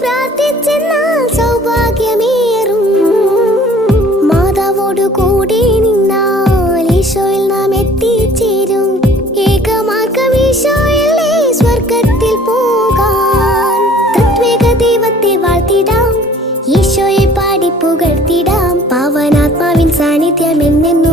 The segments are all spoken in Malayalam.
പ്രാർത്ഥിച്ചെന്നാൽ സൗഭാഗ്യമേറും. മാതാവോട് കൂടി നിന്നാൽ നാം എത്തിച്ചേരും. ഏകമാക്കം സ്വർഗത്തിൽ പോകാൻ. ദൈവത്തെ വാഴ്ത്തിടാം. ഈശോയെ പാടി പുകഴ്ത്തിടാം. പാവനാത്മാവിൻ സാന്നിധ്യം എന്നെന്നും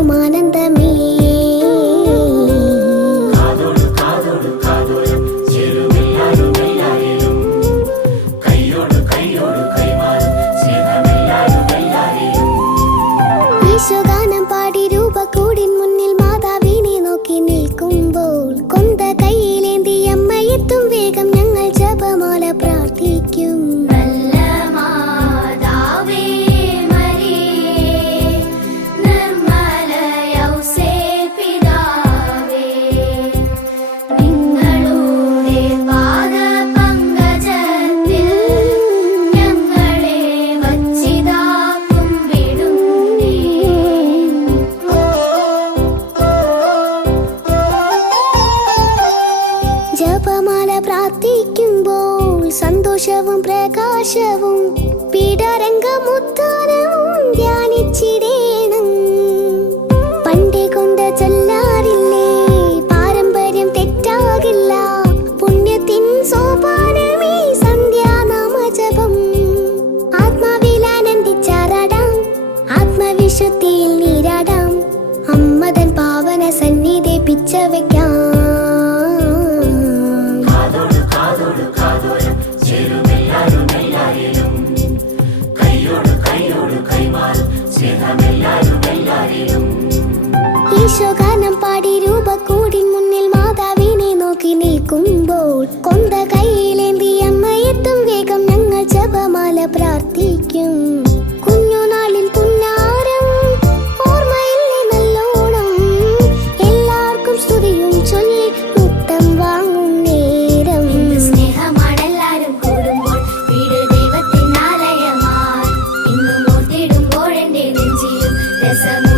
ജപമാല പ്രാർത്ഥിക്കുമ്പോൾ സന്തോഷവും പ്രകാശവും പീഠരംഗമുത്താനവും ധ്യാനിച്ചിടേണം. പണ്ടേ കൊണ്ട് ചെല്ലാറില്ലേ പാരമ്പര്യം തെറ്റാകില്ല. പുണ്യത്തിൻ സോപാനമേ സന്ധ്യാനാമ ജപം ആത്മാവിലാനന്ദിച്ചാറാടാം ആത്മവിശുദ്ധിയിൽ നീരാടാം. അമ്മതൻ പാവന സൻ Yes, I'm.